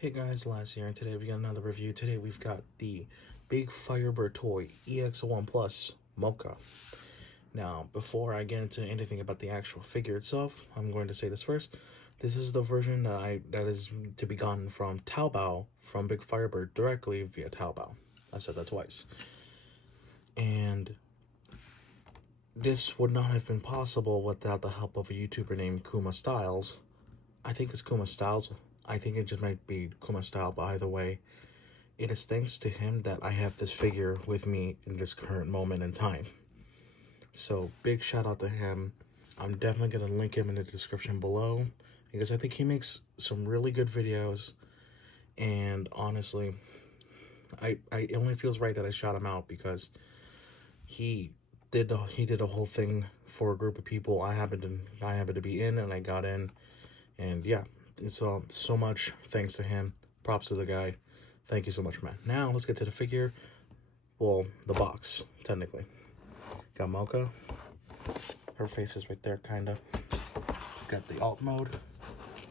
Hey guys, Laz here, and today we got another review. Today we've got the BIGFIREBIRD toy EX-01 Plus MOCHA. Now, before I get into anything about the actual figure itself, I'm going to say this first. This is the version that is to be gotten from Taobao, from BIGFIREBIRD directly via Taobao. I've said that twice. And this would not have been possible without the help of a YouTuber named Kuma Styles. I think it's Kuma Styles. I think it just might be Kuma Style, but either way, it is thanks to him that I have this figure with me in this current moment in time. So big shout out to him. I'm definitely going to link him in the description below because I think he makes some really good videos. And honestly, it only feels right that I shout him out because he did a whole thing for a group of people I happened to be in, and I got in, and yeah. So much thanks to him. Props to the guy. Thank you so much, man. Now let's get to the figure. Well, the box, technically. Got MOCHA. Her face is right there, kinda. Got the alt mode,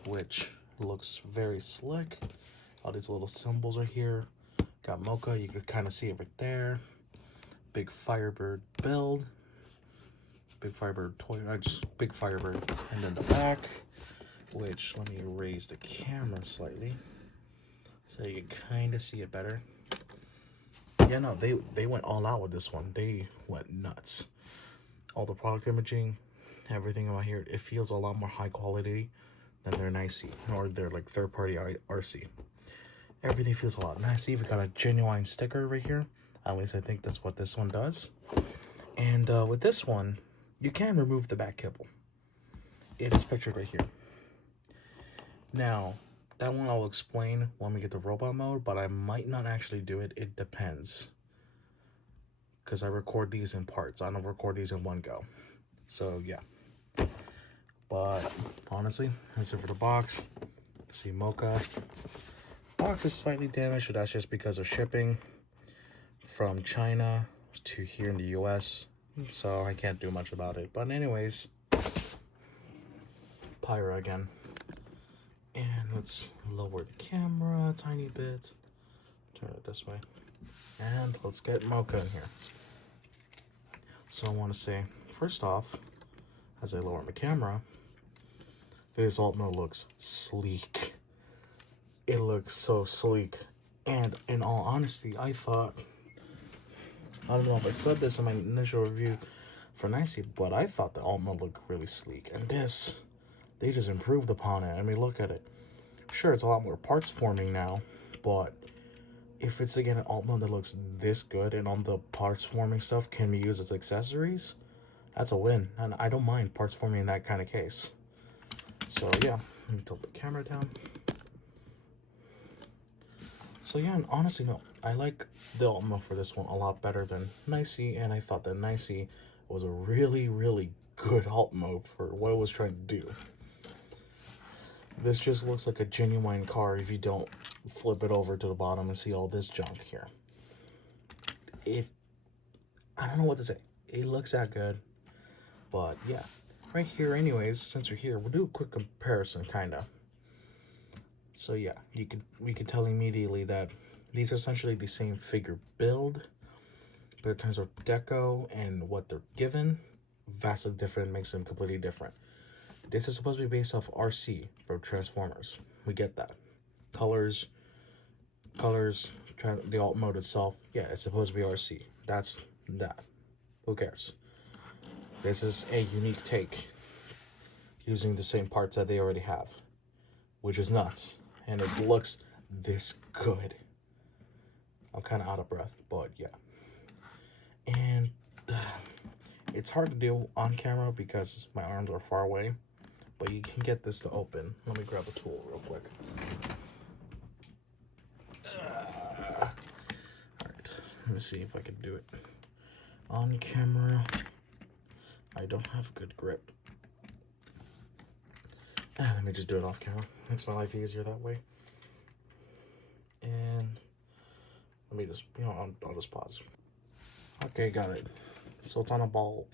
which looks very slick. All these little symbols are here. Got MOCHA, you can kind of see it right there. BIGFIREBIRD build. BIGFIREBIRD toy, just BIGFIREBIRd. And then the back, which, let me raise the camera slightly so you can kind of see it better. Yeah, no, they went all out with this one. They went nuts. All the product imaging, everything about here, it feels a lot more high quality than their NICE or their like third-party RC. Everything feels a lot nicer. Even got a genuine sticker right here. At least I think that's what this one does. And with this one, you can remove the back kibble. It is pictured right here. Now, that one I'll explain when we get to robot mode, but I might not actually do it. It depends. Because I record these in parts. I don't record these in one go. So, yeah. But, honestly, that's it for the box. See MOCHA. Box is slightly damaged, but that's just because of shipping from China to here in the US. So, I can't do much about it. But anyways, Pyra again. And let's lower the camera a tiny bit. Turn it this way. And let's get MOCHA in here. So I want to say, first off, as I lower my camera, this alt mode looks sleek. It looks so sleek. And in all honesty, I thought, I don't know if I said this in my initial review for NICE, but I thought the alt mode looked really sleek. And this, they just improved upon it. I mean, look at it. Sure, it's a lot more parts forming now, but if it's again an alt mode that looks this good and on the parts forming stuff can be used as accessories, that's a win. And I don't mind parts forming in that kind of case. So yeah, let me tilt the camera down. So yeah, and honestly, no, I like the alt mode for this one a lot better than NICE, and I thought that NICE was a really, really good alt mode for what it was trying to do. This just looks like a genuine car if you don't flip it over to the bottom and see all this junk here. I don't know what to say. It looks that good, but yeah. Right here anyways, since we're here, we'll do a quick comparison, kind of. So yeah, we can tell immediately that these are essentially the same figure build, but in terms of deco and what they're given, vastly different, makes them completely different. This is supposed to be based off RC for Transformers. We get that. Colors, the alt mode itself, yeah, it's supposed to be RC. That's that. Who cares? This is a unique take using the same parts that they already have, which is nuts. And it looks this good. I'm kind of out of breath, but yeah. And it's hard to do on camera because my arms are far away. But you can get this to open. Let me grab a tool real quick. Alright, let me see if I can do it on camera. I don't have good grip. Let me just do it off camera. Makes my life easier that way. And let me just, I'll just pause. Okay, got it. So it's on a ball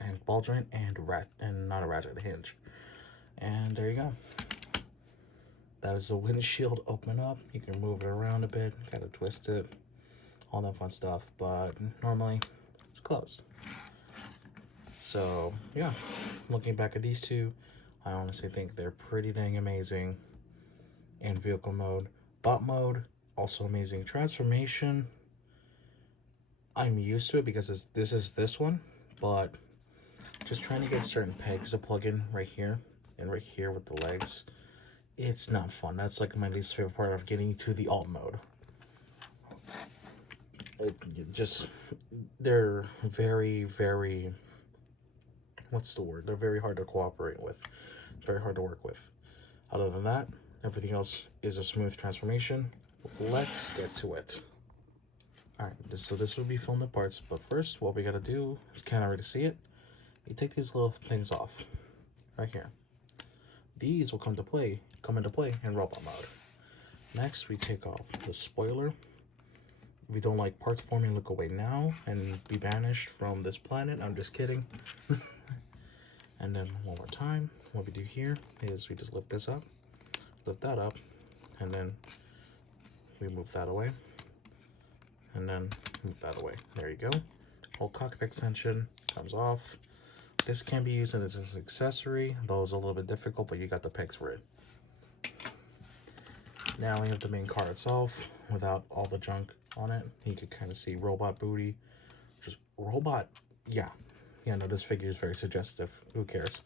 joint and not a ratchet, a hinge. And there you go. That is the windshield. Open up. You can move it around a bit, kind of twist it, all that fun stuff. But normally, it's closed. So yeah, looking back at these two, I honestly think they're pretty dang amazing in vehicle mode. Bot mode, also amazing. Transformation, I'm used to it because this is this one, but just trying to get certain pegs to plug in right here and right here with the legs, it's not fun. That's like my least favorite part of getting to the alt mode. They're very, what's the word? They're very hard to cooperate with. Very hard to work with. Other than that, everything else is a smooth transformation. Let's get to it. All right, so this will be filmed in parts, but first, what we gotta do is, can't already see it. You take these little things off right here. These will come into play in robot mode. Next, we take off the spoiler. If you don't like parts forming, look away now and be banished from this planet. I'm just kidding. And then one more time, what we do here is we just lift this up, lift that up, and then we move that away, and then move that away. There you go. Whole cockpit extension comes off. This can be used as an accessory, though it's a little bit difficult, but you got the pegs for it. Now we have the main car itself without all the junk on it. You can kind of see robot booty. Just robot, yeah. Yeah, no, this figure is very suggestive. Who cares?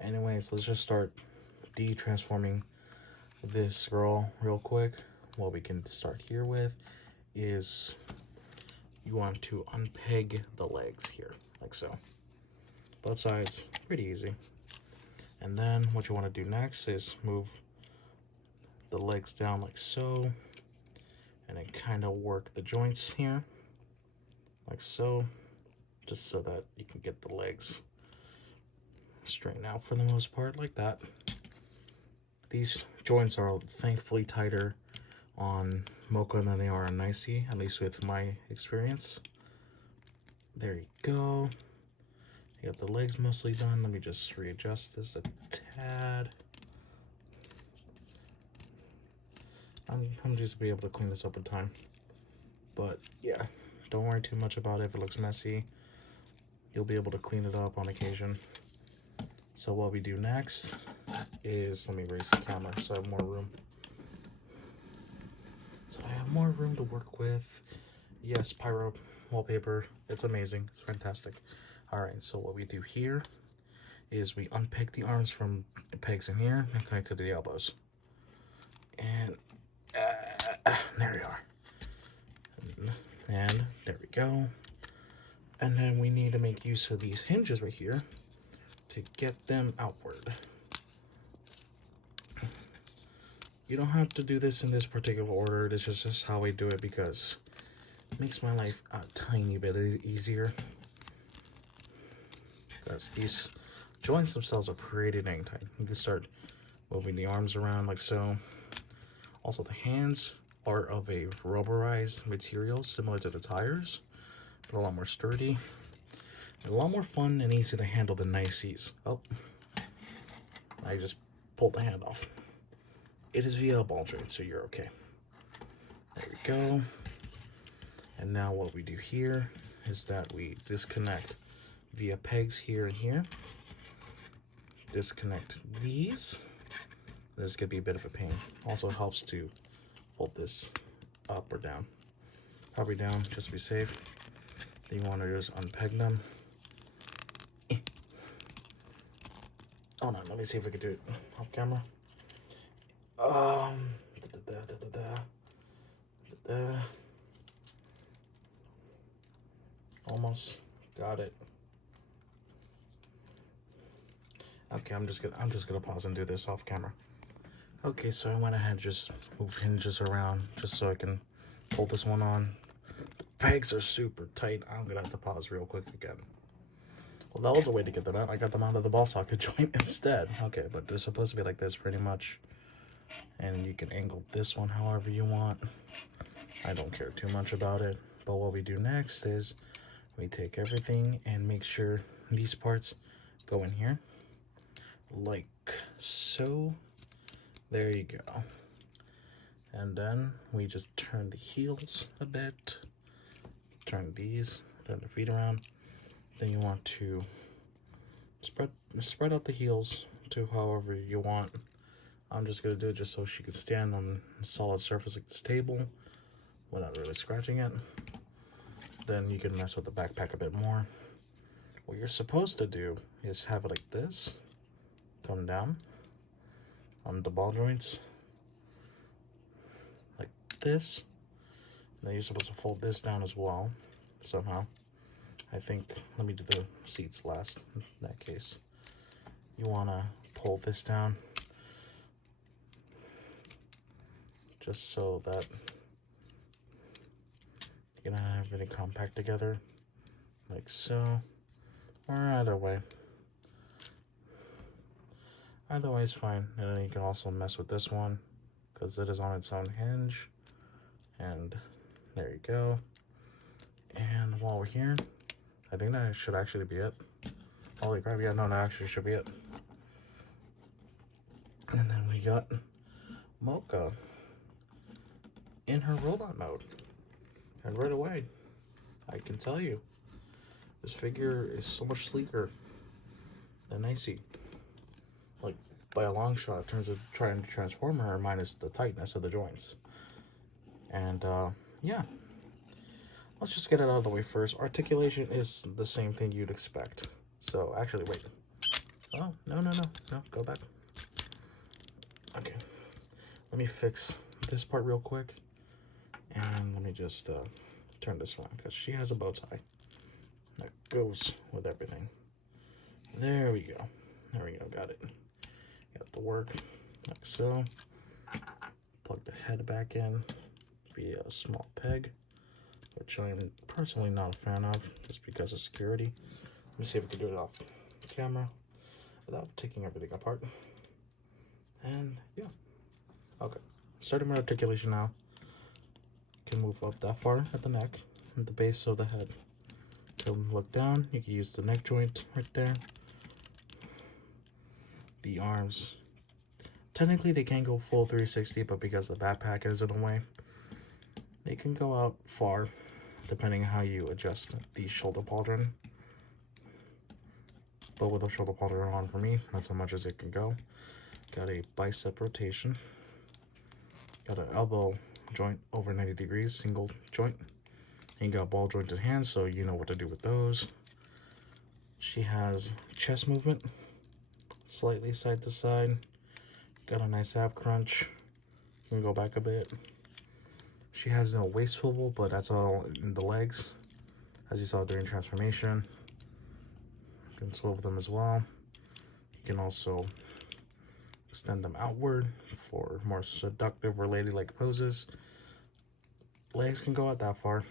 Anyways, let's just start de-transforming this girl real quick. What we can start here with is you want to unpeg the legs here, like so. Both sides, pretty easy. And then what you want to do next is move the legs down like so, and then kind of work the joints here, like so, just so that you can get the legs straightened out for the most part, like that. These joints are thankfully tighter on MOCHA than they are on NICE, at least with my experience. There you go. You got the legs mostly done. Let me just readjust this a tad. I'm just be able to clean this up in time. But yeah, don't worry too much about it. If it looks messy, you'll be able to clean it up on occasion. So what we do next is, let me raise the camera so I have more room. So I have more room to work with. Yes, pyro wallpaper. It's amazing. It's fantastic. All right, so what we do here is we unpeg the arms from the pegs in here and connect to the elbows. And there we are. And there we go. And then we need to make use of these hinges right here to get them outward. You don't have to do this in this particular order. This is just how I do it because it makes my life a tiny bit easier. Because these joints themselves are pretty dang tight. You can start moving the arms around like so. Also, the hands are of a rubberized material similar to the tires, but a lot more sturdy, and a lot more fun and easy to handle than NICE's. Oh, I just pulled the hand off. It is via a ball joint, so you're okay. There we go. And now what we do here is that we disconnect via pegs here and here. Disconnect these. This could be a bit of a pain. Also helps to fold this up or down. Probably down, just to be safe. Then you want to just unpeg them. Oh no, let me see if I can do it off camera. Almost got it. Okay, I'm just gonna pause and do this off camera. Okay, so I went ahead and just moved hinges around just so I can pull this one on. The pegs are super tight. I'm gonna have to pause real quick again. Well, that was a way to get them out. I got them out of the ball socket joint instead. Okay, but they're supposed to be like this pretty much. And you can angle this one however you want. I don't care too much about it. But what we do next is we take everything and make sure these parts go in here. Like so. There you go. And then we just turn the heels a bit, turn the feet around. Then you want to spread out the heels to however you want. I'm just gonna do it just so she can stand on a solid surface like this table without really scratching it. Then you can mess with the backpack a bit more. What you're supposed to do is have it like this, come down on the ball joints, like this. Then you're supposed to fold this down as well, somehow. I think, let me do the seats last in that case. You wanna pull this down, just so that you're gonna have everything compact together, like so, or either way. Either way is fine. And then you can also mess with this one, because it is on its own hinge. And there you go. And while we're here, I think that should actually be it. Holy crap, yeah, no, that actually should be it. And then we got MOCHA in her robot mode. And right away, I can tell you, this figure is so much sleeker than Icy. Like, by a long shot, in terms of trying to transform her, minus the tightness of the joints. And, yeah. Let's just get it out of the way first. Articulation is the same thing you'd expect. So, actually, wait. Oh, no, go back. Okay. Let me fix this part real quick. And let me just turn this around, because she has a bow tie that goes with everything. There we go. There we go, got it. Got the work, like so. Plug the head back in via a small peg, which I'm personally not a fan of, just because of security. Let me see if we can do it off camera without taking everything apart. And yeah, okay. Starting my articulation now. Can move up that far at the neck, at the base of the head. Can look down. You can use the neck joint right there. The arms, technically they can't go full 360, but because the backpack is in the way, they can go out far, depending on how you adjust the shoulder pauldron. But with the shoulder pauldron on for me, that's how much as it can go. Got a bicep rotation. Got an elbow joint over 90 degrees, single joint. And you got ball jointed hands, so you know what to do with those. She has chest movement, slightly side to side. Got a nice ab crunch. You can go back a bit. She has no waist swivel, but that's all in the legs, as you saw during transformation. You can swivel them as well. You can also extend them outward for more seductive or ladylike poses. Legs can go out that far,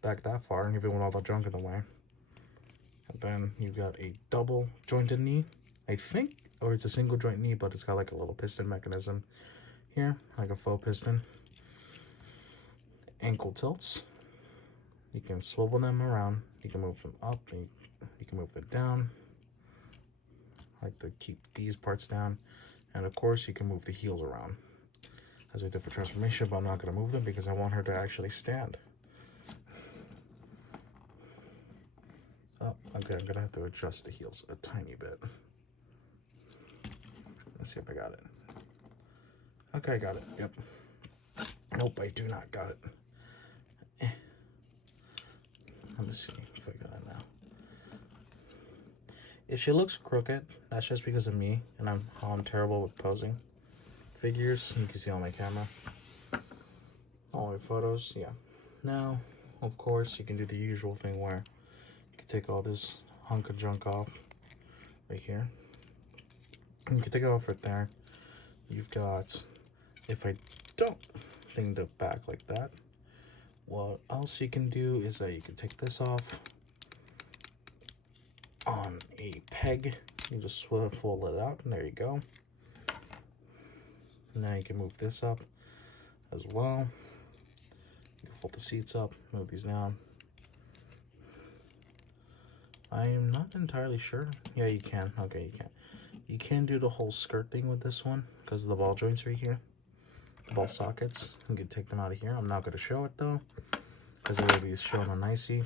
back that far, and even with all the junk in the way. And then you've got a double jointed knee, I think, or it's a single joint knee, but it's got like a little piston mechanism here, like a faux piston. Ankle tilts. You can swivel them around. You can move them up, and you can move them down. I like to keep these parts down. And of course, you can move the heels around, as we did for transformation, but I'm not going to move them because I want her to actually stand. Oh, okay, I'm going to have to adjust the heels a tiny bit. Let's see if I got it. Okay, I got it. Yep. Nope, I do not got it. Let me see if I got it now. If she looks crooked, that's just because of me and how I'm terrible with posing figures. You can see on my camera. All my photos, yeah. Now, of course, you can do the usual thing where you can take all this hunk of junk off right here. And you can take it off right there. You've got, if I don't thing the back like that, what else you can do is that you can take this off on a peg. You just fold it out, and there you go. Now you can move this up as well. You can fold the seats up, move these down. I am not entirely sure. Yeah, you can. Okay, you can. You can do the whole skirt thing with this one because of the ball joints right here. ball sockets. You can take them out of here. I'm not going to show it though, because it will be shown on icy.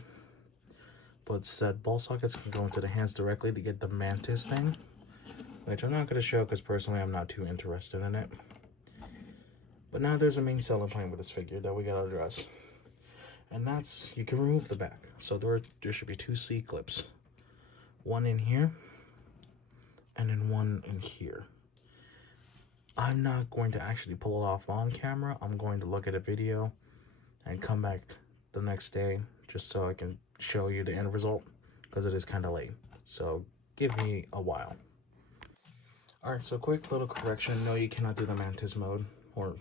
But said ball sockets can go into the hands directly to get the mantis thing, which I'm not going to show because personally I'm not too interested in it. But now there's a main selling point with this figure that we got to address. And that's, you can remove the back. So there should be 2 C-clips. One in here, and then one in here. I'm not going to actually pull it off on camera. I'm going to look at a video and come back the next day just so I can show you the end result, because it is kind of late. So give me a while. Alright, so quick little correction. No, you cannot do the mantis mode. Or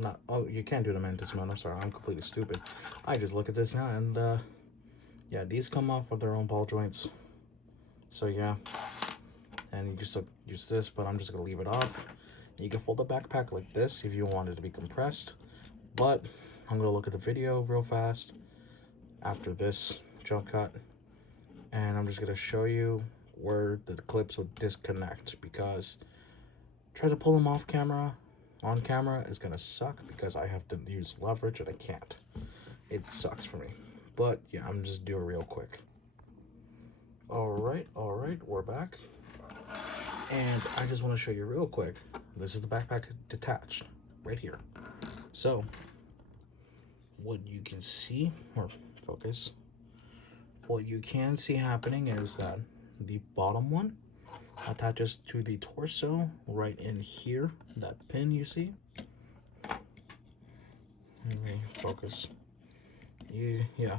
not. Oh, you can do the mantis mode. I'm sorry, I'm completely stupid. I just look at this now and yeah, these come off with their own ball joints. So yeah, and you just use this, but I'm just gonna leave it off. You can fold the backpack like this if you want it to be compressed, but I'm gonna look at the video real fast after this jump cut, and I'm just gonna show you where the clips will disconnect, because try to pull them off camera, on camera is gonna suck because I have to use leverage and I can't. It sucks for me, but yeah, I'm just doing it real quick. All right, we're back, and I just want to show you real quick. This is the backpack detached right here. So what you can see, or focus, what you can see happening is that the bottom one attaches to the torso right in here, that pin you see. Let me focus. Yeah.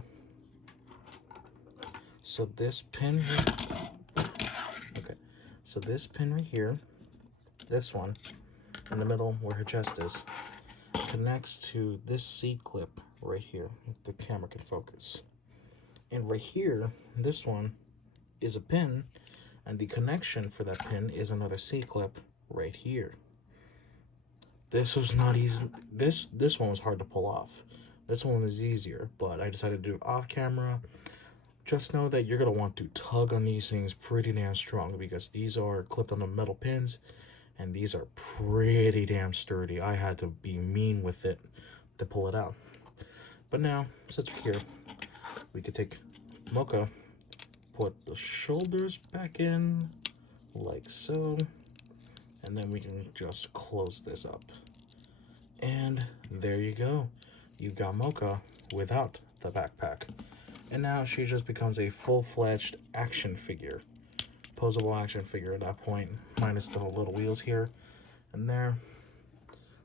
So this pin, okay, so this pin right here, this one in the middle where her chest is, connects to this C-clip right here, if the camera can focus. And right here, this one is a pin, and the connection for that pin is another C-clip right here. This was not easy. This one was hard to pull off. This one was easier, but I decided to do it off camera. Just know that you're going to want to tug on these things pretty damn strong, because these are clipped on the metal pins, and these are pretty damn sturdy. I had to be mean with it to pull it out. But now, since we're here, we could take MOCHA, put the shoulders back in, like so, and then we can just close this up. And there you go. You've got MOCHA without the backpack. And now she just becomes a full-fledged action figure. Posable action figure at that point, minus the little wheels here and there.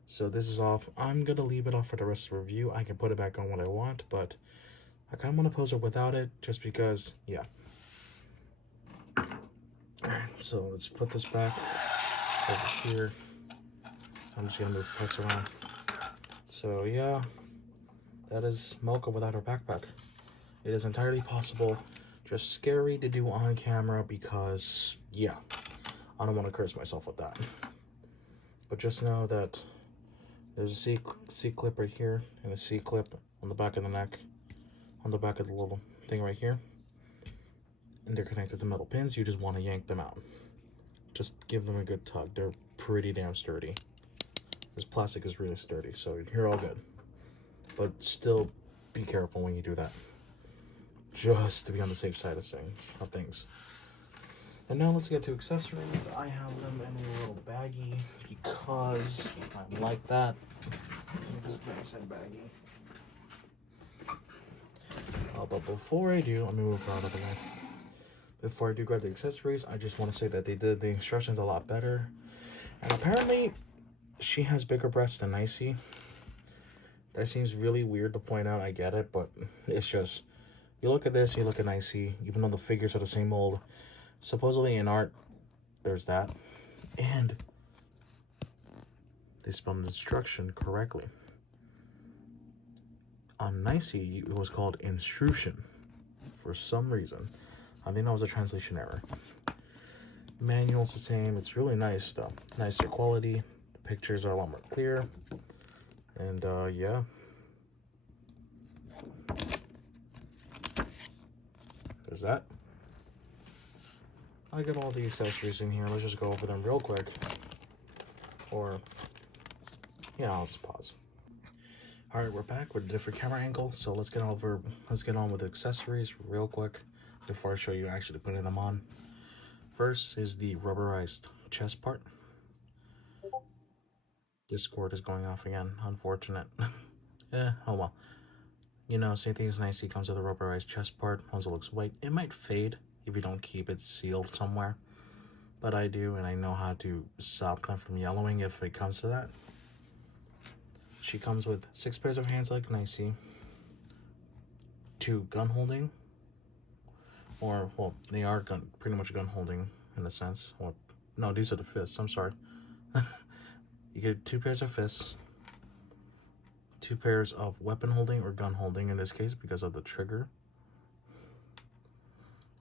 So this is off. I'm going to leave it off for the rest of the review. I can put it back on when I want, but I kind of want to pose it without it, just because, yeah. So let's put this back over here. I'm just going to move parts around. So yeah, that is MOCHA without her backpack. It is entirely possible, just scary to do on camera because, yeah, I don't want to curse myself with that. But just know that there's a C-clip right here and a C-clip on the back of the neck, on the back of the little thing right here. And they're connected to metal pins. You just want to yank them out. Just give them a good tug. They're pretty damn sturdy. This plastic is really sturdy, so you're all good. But still be careful when you do that, just to be on the safe side of things. And now let's get to accessories. I have them in a little baggie because I like that. Let me just grab some baggie. But before I do, let me move out of the way. Before I do grab the accessories, I just want to say that they did the instructions a lot better. And apparently, she has bigger breasts than Icy. That seems really weird to point out, I get it, but it's just, you look at this, you look at Icy, even though the figures are the same mold. Supposedly in art, there's that. And they spelled the instruction correctly. On Nicey, it was called intrusion for some reason. I think that was a translation error. The manual's the same. It's really nice though. Nicer quality. The pictures are a lot more clear. And yeah. There's that. I got all the accessories in here. Let's just go over them real quick. Or Yeah, I'll just pause. All right, we're back with a different camera angle. So let's get on with the accessories real quick before I show you actually putting them on. First is the rubberized chest part. Discord is going off again. Unfortunate. Oh well. You know, same thing as Nicey comes with a rubberized chest part. Once it looks white, it might fade if you don't keep it sealed somewhere. But I do, and I know how to stop them from yellowing if it comes to that. She comes with 6 pairs of hands like Nicey, 2 gun holding, or, well, they are pretty much gun holding in a sense. Or, no, these are the fists, I'm sorry. You get 2 pairs of fists, 2 pairs of weapon holding or gun holding in this case because of the trigger.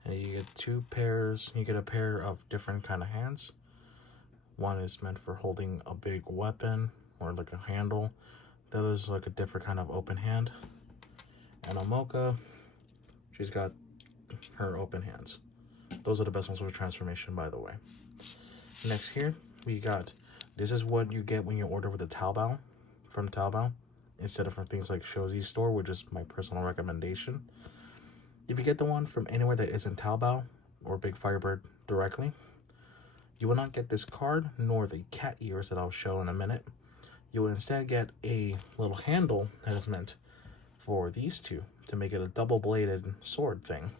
And you get 2 pairs, you get a pair of different kind of hands. One is meant for holding a big weapon or like a handle. The other is like a different kind of open hand. And on MOCHA, she's got her open hands. Those are the best ones for transformation, by the way. Next here, we got, this is what you get when you order with a Taobao, from Taobao, instead of from things like Shozi's store, which is my personal recommendation. If you get the one from anywhere that isn't Taobao or BIGFIREBIRD directly, you will not get this card nor the cat ears that I'll show in a minute. You will instead get a little handle that is meant for these two to make it a double-bladed sword thing.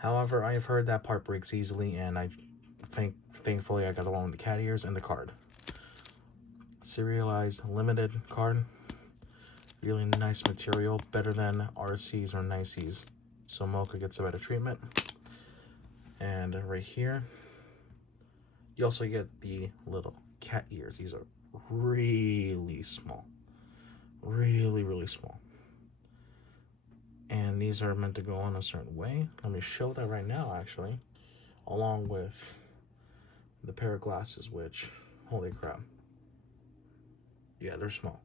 However, I have heard that part breaks easily, and I think thankfully I got the one with the cat ears and the card. Serialized limited card. Really nice material, better than RC's or Nicey's. So MOCHA gets a better treatment. And right here, you also get the little cat ears. These are really small. Really, really small. And these are meant to go on a certain way. Let me show that right now, actually. Along with the pair of glasses, which, holy crap. Yeah, they're small.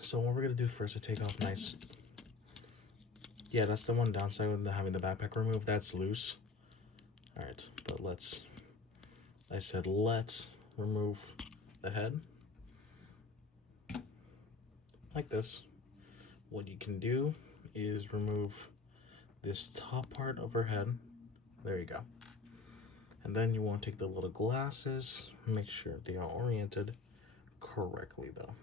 So what we're going to do first is take off nice. Yeah, that's the one downside with having the backpack removed. That's loose. Alright, but let's remove the head. Like this. What you can do is remove this top part of her head. There you go. And then you want to take the little glasses, make sure they are oriented correctly though.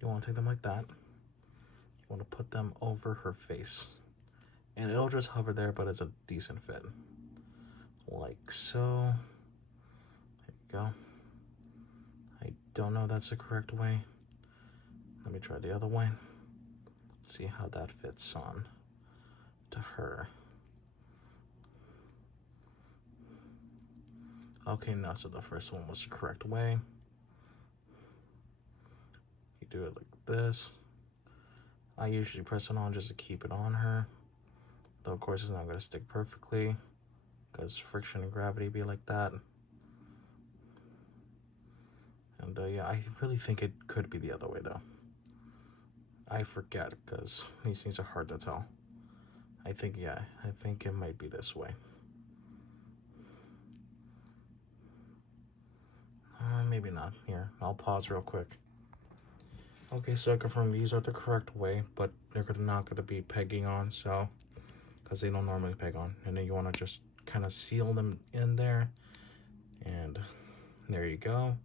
You want to take them like that. You want to put them over her face. And it'll just hover there, but it's a decent fit. Like so. There you go. I don't know if that's the correct way. Let me try the other way. See how that fits on to her. Okay, now so the first one was the correct way. You do it like this. I usually press it on just to keep it on her. Though of course it's not going to stick perfectly because friction and gravity be like that. And yeah, I really think it could be the other way though. I forget because these things are hard to tell. I think it might be this way. Maybe not. Here, I'll pause real quick. Okay, so I confirm these are the correct way, but they're not going to be pegging on, so, because they don't normally peg on. And then you want to just kind of seal them in there. And there you go.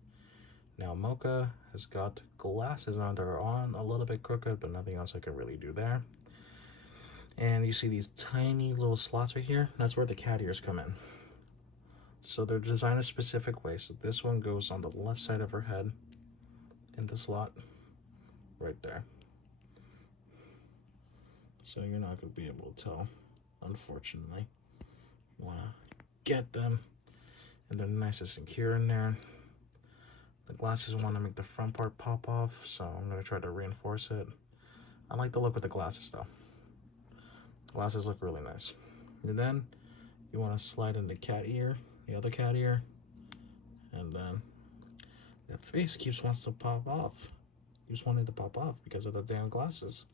Now MOCHA has got glasses on that are on a little bit crooked, but nothing else I can really do there. And you see these tiny little slots right here? That's where the cat ears come in. So they're designed a specific way. So this one goes on the left side of her head in the slot right there. So you're not going to be able to tell, unfortunately. You want to get them, and they're nice and secure in there. The glasses want to make the front part pop off, so I'm going to try to reinforce it. I like the look with the glasses though. Glasses look really nice. And then you want to slide in the cat ear, the other cat ear, and then that face wants to pop off. Keeps wanting to pop off because of the damn glasses.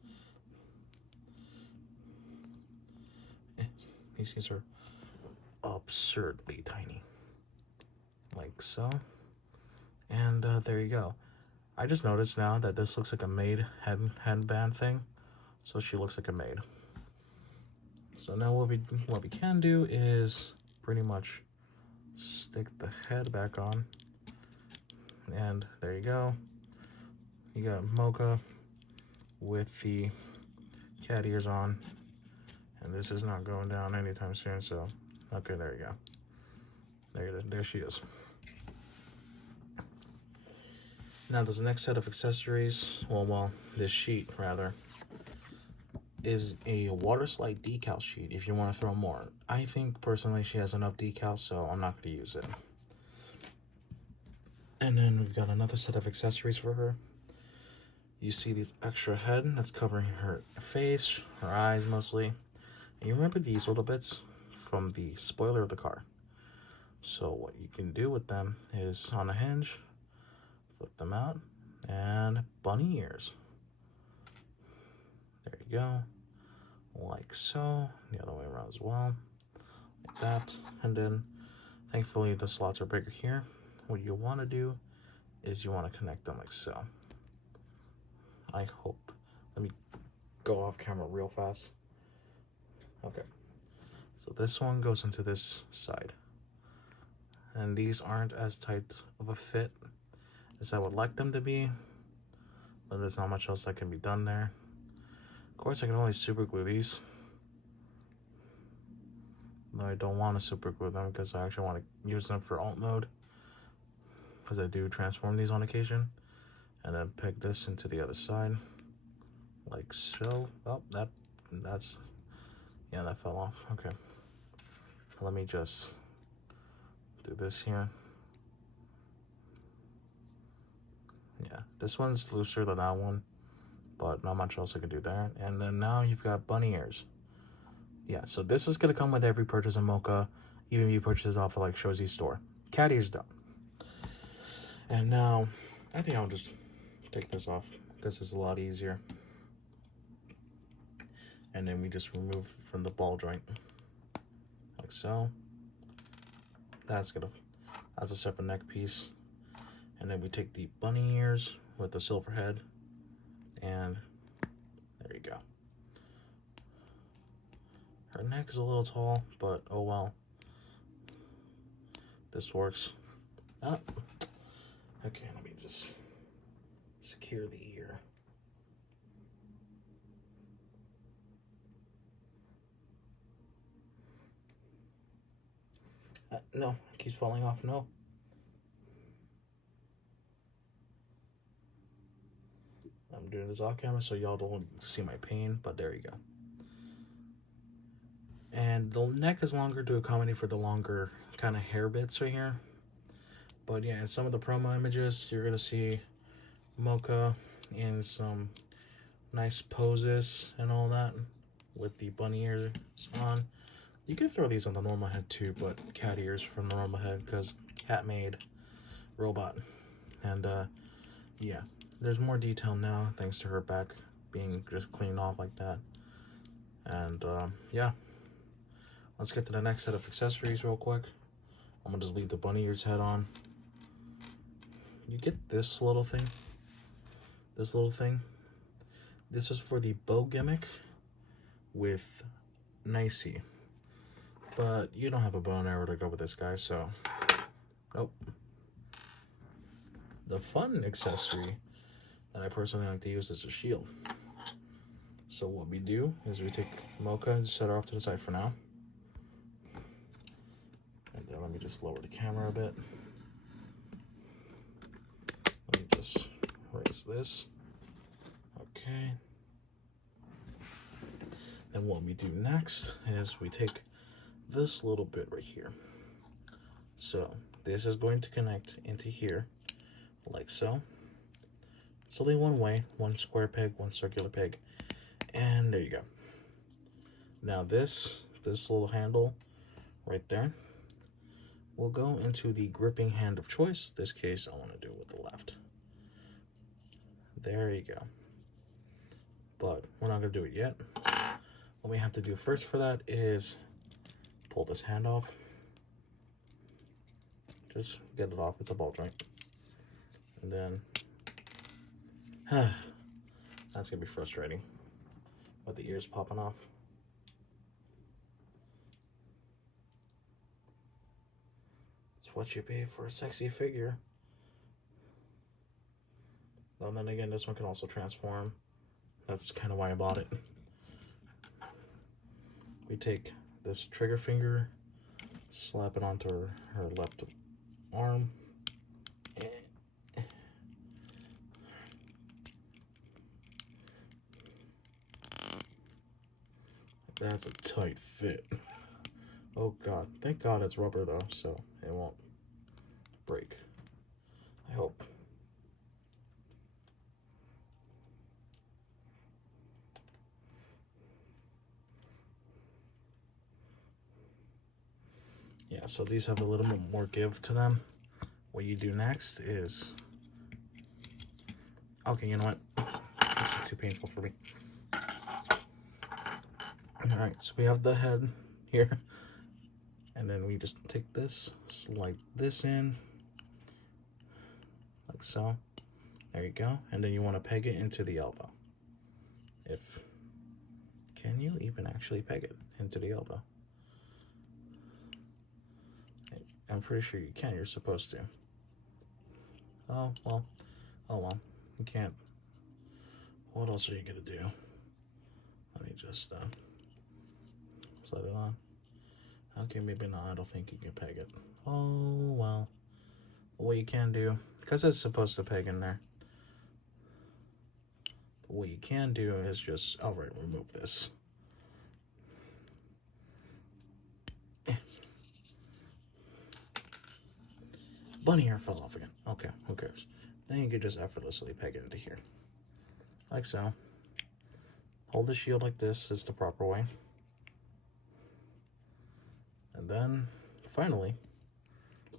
These things are absurdly tiny, like so. And there you go. I just noticed now that this looks like a maid headband thing, so she looks like a maid. So now what we can do is pretty much stick the head back on, and there you go. You got MOCHA with the cat ears on, and this is not going down anytime soon. So okay, there you go. There she is. Now this next set of accessories, well, this sheet rather, is a water slide decal sheet if you want to throw more. I think personally she has enough decals, so I'm not going to use it. And then we've got another set of accessories for her. You see this extra head that's covering her face, her eyes mostly. And you remember these little bits from the spoiler of the car. So what you can do with them is on a hinge, flip them out, and bunny ears. There you go, like so. The other way around as well, like that. And then thankfully the slots are bigger here. What you want to do is you want to connect them like so. I hope. Let me go off camera real fast. Okay, so this one goes into this side, and these aren't as tight of a fit as I would like them to be, but there's not much else that can be done there. Of course, I can always super glue these, though I don't want to super glue them because I actually want to use them for alt mode, because I do transform these on occasion. And then peg this into the other side, like so. Oh, that's, yeah, that fell off. Okay, let me just do this here. Yeah, this one's looser than that one, but not much else I can do there. And then now you've got bunny ears. Yeah, so this is gonna come with every purchase in MOCHA, even if you purchase it off of like Shozi's store. Cat ears don't. And now I think I'll just take this off because it's a lot easier. And then we just remove from the ball joint like so. That's a separate neck piece. And then we take the bunny ears with the silver head, and there you go. Her neck is a little tall, but oh well. This works. Oh. Okay, let me just secure the ear. No, it keeps falling off. No. I'm doing this off camera so y'all don't see my pain, but there you go. And the neck is longer to accommodate for the longer kind of hair bits right here. But yeah, in some of the promo images, you're gonna see MOCHA in some nice poses and all that with the bunny ears on. You can throw these on the normal head too, but cat ears from the normal head because cat made robot. And yeah, there's more detail now thanks to her back being just cleaned off like that. And yeah, let's get to the next set of accessories real quick. I'm gonna just leave the bunny ears head on. You get this little thing. This little thing. This is for the bow gimmick with Nicey. But you don't have a bow and arrow to go with this guy, so nope. The fun accessory that I personally like to use is a shield. So what we do is we take MOCHA and set her off to the side for now. And then let me just lower the camera a bit. Let me just raise this. Okay. Then what we do next is we take this little bit right here. So this is going to connect into here like so. It's only one way, one square peg, one circular peg, and there you go. Now this little handle right there will go into the gripping hand of choice. This case I want to do it with the left. There you go. But we're not gonna do it yet. What we have to do first for that is pull this hand off Just get it off. It's a ball joint. And then, that's gonna be frustrating. With the ears popping off. It's what you pay for a sexy figure. And then again, this one can also transform. That's kind of why I bought it. We take this trigger finger, slap it onto her left arm. That's a tight fit. Oh god. Thank god it's rubber though, so it won't break. I hope. Yeah, so these have a little bit more give to them. What you do next is... Okay, you know what? This is too painful for me. Alright, so we have the head here. And then we just take this, slide this in. Like so. There you go. And then you want to peg it into the elbow. Can you even actually peg it into the elbow? I'm pretty sure you can. You're supposed to. Oh well. You can't. What else are you gonna do? Let me just slide it on. Okay, maybe not. I don't think you can peg it. Oh well. What you can do, because it's supposed to peg in there. What you can do is just outright remove this. Bunny hair fell off again. Okay, who cares? Then you can just effortlessly peg it into here. Like so. Hold the shield like this is the proper way. And then, finally,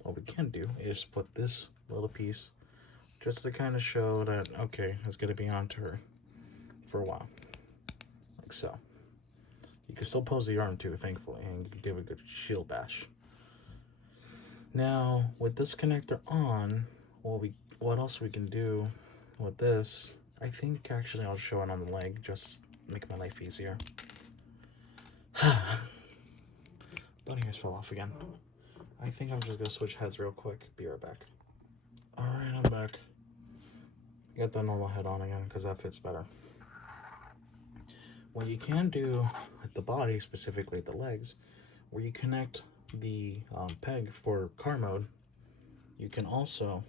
what we can do is put this little piece just to kind of show that, okay, it's going to be onto her for a while. Like so. You can still pose the arm too, thankfully, and you can give it a good shield bash. Now, with this connector on, what else we can do with this, I think actually I'll show it on the leg, just make my life easier. Bunny ears fell off again. I think I'm just gonna switch heads real quick. Be right back. Alright, I'm back. Get the normal head on again, because that fits better. What you can do with the body, specifically the legs, where you connect the peg for car mode, you can also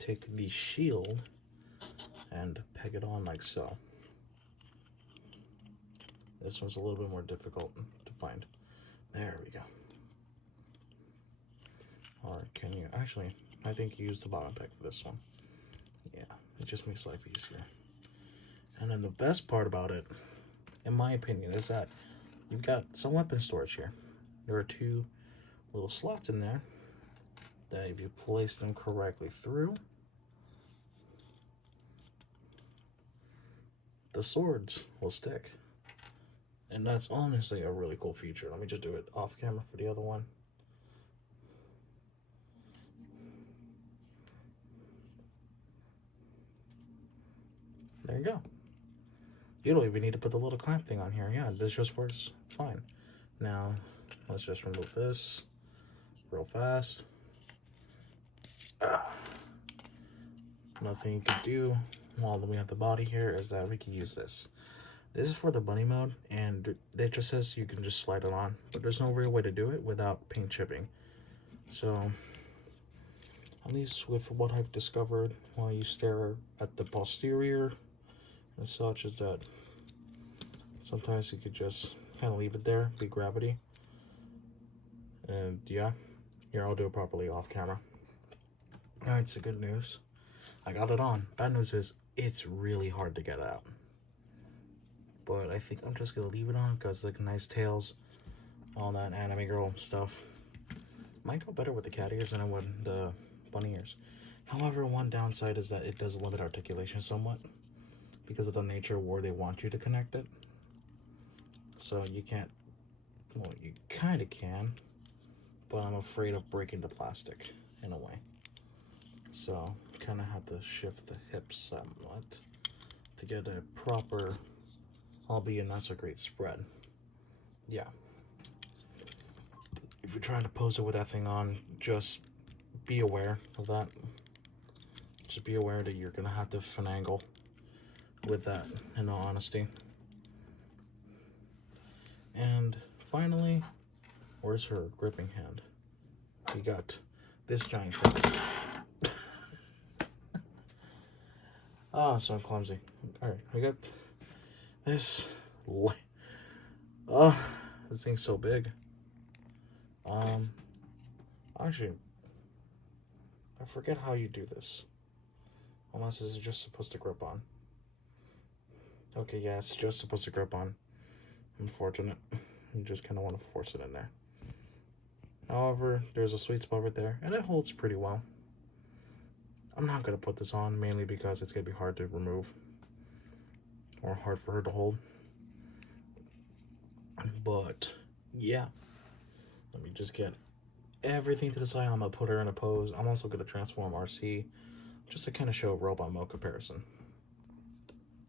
take the shield and peg it on like so. This one's a little bit more difficult to find. There we go. Or can you actually, I think you use the bottom peg for this one. Yeah, it just makes life easier. And then the best part about it, in my opinion, is that you've got some weapon storage here. There are two little slots in there that if you place them correctly through, the swords will stick. And that's honestly a really cool feature. Let me just do it off camera for the other one. There you go. You don't even need to put the little clamp thing on here. Yeah, this just works fine. Now, let's just remove this real fast. Nothing you can do while we have the body here is that we can use this. This is for the bunny mode, and it just says you can just slide it on, but there's no real way to do it without paint chipping. So, at least with what I've discovered while you stare at the posterior and such, is that sometimes you could just kind of leave it there, be gravity. And yeah, here I'll do it properly off camera. Alright, so good news. I got it on. Bad news is it's really hard to get out. But I think I'm just gonna leave it on because like nice tails, all that anime girl stuff. Might go better with the cat ears than it would the bunny ears. However, one downside is that it does limit articulation somewhat because of the nature where they want you to connect it. So you can't, well, you kind of can, but I'm afraid of breaking the plastic in a way. So kind of have to shift the hips somewhat to get a proper, albeit not so great spread. Yeah. If you're trying to pose it with that thing on, just be aware of that. Just be aware that you're gonna have to finagle with that, in all honesty. And finally, where's her gripping hand? We got this giant thing. Oh, so I'm clumsy. Alright, we got this. Oh, this thing's so big. Actually, I forget how you do this. Unless this is just supposed to grip on. Okay, yeah, it's just supposed to grip on. Unfortunate. You just kind of want to force it in there. However, there's a sweet spot right there, and it holds pretty well. I'm not going to put this on, mainly because it's going to be hard to remove. Or hard for her to hold. But, yeah. Let me just get everything to the side. I'm going to put her in a pose. I'm also going to transform RC, just to kind of show robot mode comparison.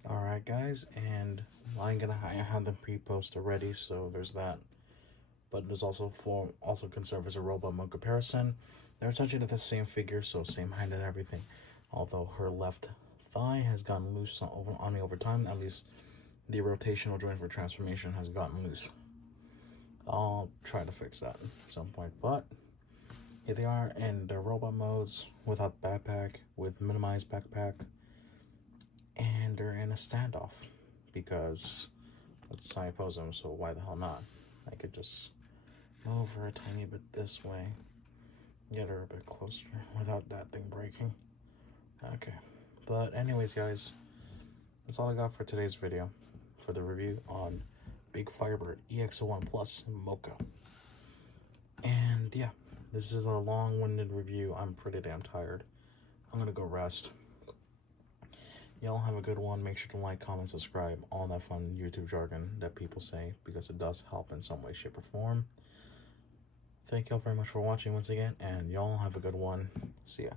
Alright guys, and I have them pre-post already, so there's that. But there's also can serve as a robot mode comparison. They're essentially the same figure, so same height and everything. Although her left thigh has gotten loose on me over time, at least the rotational joint for transformation has gotten loose. I'll try to fix that at some point, but here they are in the robot modes without backpack, with minimized backpack, and they're in a standoff because that's how I pose them, so why the hell not? I could just move her a tiny bit this way, get her a bit closer without that thing breaking. Okay, but anyways guys, that's all I got for today's video for the review on BIGFIREBIRD EX-01 Plus MOCHA. And yeah, this is a long-winded review. I'm pretty damn tired. I'm gonna go rest. Y'all have a good one. Make sure to like, comment, subscribe, all that fun YouTube jargon that people say, because it does help in some way, shape, or form. Thank y'all very much for watching once again, and y'all have a good one. See ya.